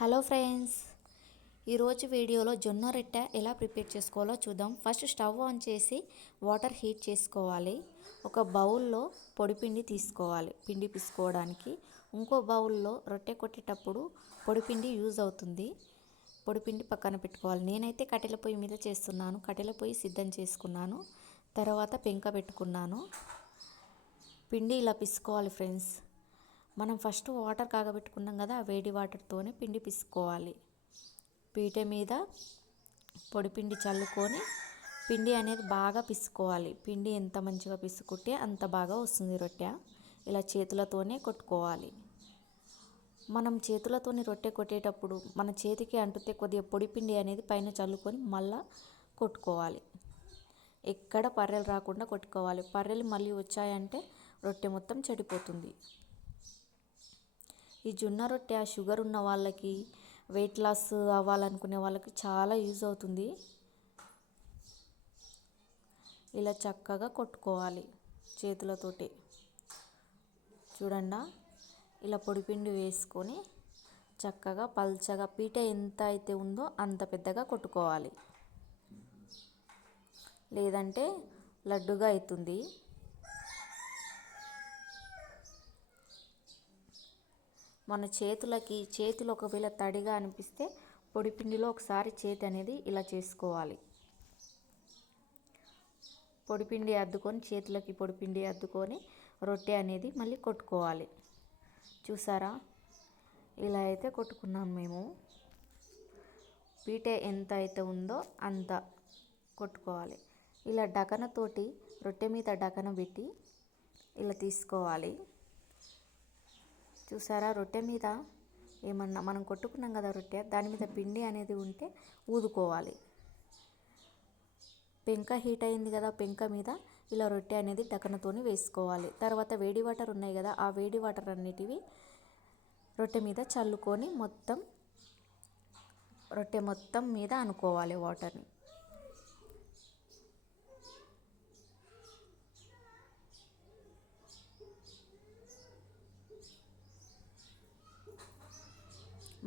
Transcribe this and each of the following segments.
Hello friends, ఈరోజు వీడియోలో జొన్న రొట్టె ఎలా ప్రిపేర్ చేసుకోవాలో చూద్దాం. ఫస్ట్ స్టవ్ ఆన్ చేసి వాటర్ హీట్ చేసుకోవాలి. ఒక బౌల్లో పొడిపిండి తీసుకోవాలి పిండి పిసుకోవడానికి. ఇంకో బౌల్లో రొట్టె కొట్టేటప్పుడు పొడిపిండి యూజ్ అవుతుంది. పొడిపిండి పక్కన పెట్టుకోవాలి. నేనైతే కట్టెల పొయ్యి మీద చేస్తున్నాను. కట్టెల పొయ్యి సిద్ధం చేసుకున్నాను. తర్వాత పెంక పెట్టుకున్నాను. పిండి ఇలా పిసుకోవాలి ఫ్రెండ్స్. మనం ఫస్ట్ వాటర్ కాగబెట్టుకున్నాం కదా, ఆ వేడి వాటర్తోనే పిండి పిసుకోవాలి. పీట మీద పొడిపిండి చల్లుకొని పిండి అనేది బాగా పిసుకోవాలి. పిండి ఎంత మంచిగా పిసుకుంటే అంత బాగా వస్తుంది రొట్టె. ఇలా చేతులతోనే కొట్టుకోవాలి. మనం చేతులతోని రొట్టె కొట్టేటప్పుడు మన చేతికి అంటుతే కొద్దిగా పొడిపిండి అనేది పైన చల్లుకొని మళ్ళా కొట్టుకోవాలి. ఎక్కడ పర్రెలు రాకుండా కొట్టుకోవాలి. పర్రెలు మళ్ళీ వచ్చాయంటే రొట్టె మొత్తం చెడిపోతుంది. ఈ జొన్న రొట్టె షుగర్ ఉన్న వాళ్ళకి, వెయిట్ లాస్ అవ్వాలనుకునే వాళ్ళకి చాలా యూజ్ అవుతుంది. ఇలా చక్కగా కొట్టుకోవాలి చేతులతోటి. చూడండి, ఇలా పొడిపిండి వేసుకొని చక్కగా పల్చగా పీట ఎంత అయితే ఉందో అంత పెద్దగా కొట్టుకోవాలి. లేదంటే లడ్డుగా అవుతుంది. మన చేతులు ఒకవేళ తడిగా అనిపిస్తే పొడిపిండిలో ఒకసారి చేతి అనేది ఇలా చేసుకోవాలి. పొడిపిండి అద్దుకొని చేతులకి పొడిపిండి అద్దుకొని రొట్టె అనేది మళ్ళీ కొట్టుకోవాలి. చూసారా, ఇలా అయితే కొట్టుకున్నాం మేము. పీట ఎంత అయితే ఉందో అంత కొట్టుకోవాలి. ఇలా డకనతోటి రొట్టె మీద డకన పెట్టి ఇలా తీసుకోవాలి. చూసారా, రొట్టె మీద ఏమన్నా మనం కొట్టుకున్నాం కదా రొట్టె, దాని మీద పిండి అనేది ఉంటే ఊదుకోవాలి. పెంక హీట్ అయింది కదా, పెంక మీద ఇలా రొట్టె అనేది డకనతోని వేసుకోవాలి. తర్వాత వేడి వాటర్ ఉన్నాయి కదా, ఆ వేడి వాటర్ అన్నిటివి రొట్టె మీద చల్లుకొని రొట్టె మొత్తం మీద అనుకోవాలి వాటర్ని.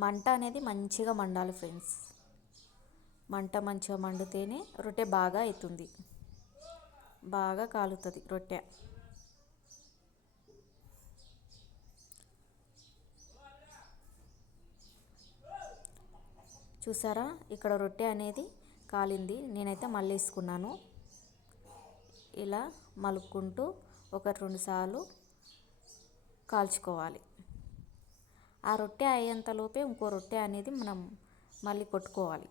మంట అనేది మంచిగా మండాలి ఫ్రెండ్స్. మంట మంచిగా మండితేనే రొట్టె బాగా అవుతుంది, బాగా కాలుతుంది రొట్టె. చూసారా, ఇక్కడ రొట్టె అనేది కాలింది. నేనైతే మళ్ళీ వేసుకున్నాను. ఇలా మలుపుకుంటూ 1-2 సార్లు కాల్చుకోవాలి. ఆ రొట్టె అయ్యేంతలోపే ఇంకో రొట్టె అనేది మనం మళ్ళీ కొట్టుకోవాలి.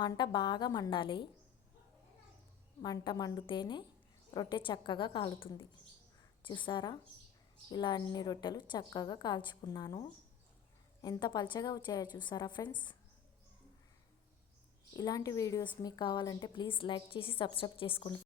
మంట బాగా మండాలి. మంట మండితేనే రొట్టె చక్కగా కాలుతుంది. చూసారా, ఇలా అన్ని రొట్టెలు చక్కగా కాల్చుకున్నాను. ఎంత పల్చగా వచ్చాయో చూసారా ఫ్రెండ్స్. ఇలాంటి వీడియోస్ మీకు కావాలంటే ప్లీజ్ లైక్ చేసి సబ్స్క్రైబ్ చేసుకోండి.